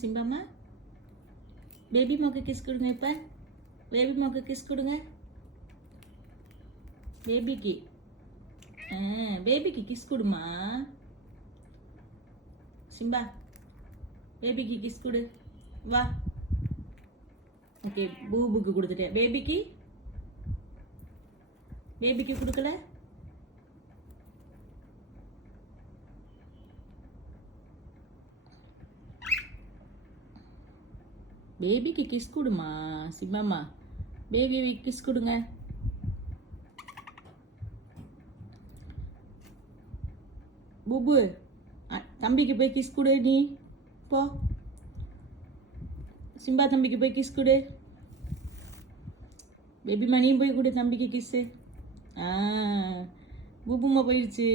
சிம்பாம்மா baby மோக்கு kiss கொடுங்க. இப்போ baby மோக்கு kiss கொடுங்க. பேபிக்கு பேபிக்கு கிஸ் கொடுமா. சிம்பா பேபிக்கு கிஸ் கொடு. வா. ஓகே, பூபுக்கு கொடுத்துட்டேன். பேபிக்கு கொடுக்கல. பேபிக்கு கிஸ் கொடுமா. சிம்பாம்மா பேபி கிஸ் கொடுங்க. பூபு தம்பிக்கு போய் கிஸ் கொடு. நீ போ. சிம்பா தம்பிக்கு போய் கிஸ் கொடு. பேபி மணியும் போய் கொடு தம்பிக்கு கிஸ்ஸு. பூபுமா போயிடுச்சு.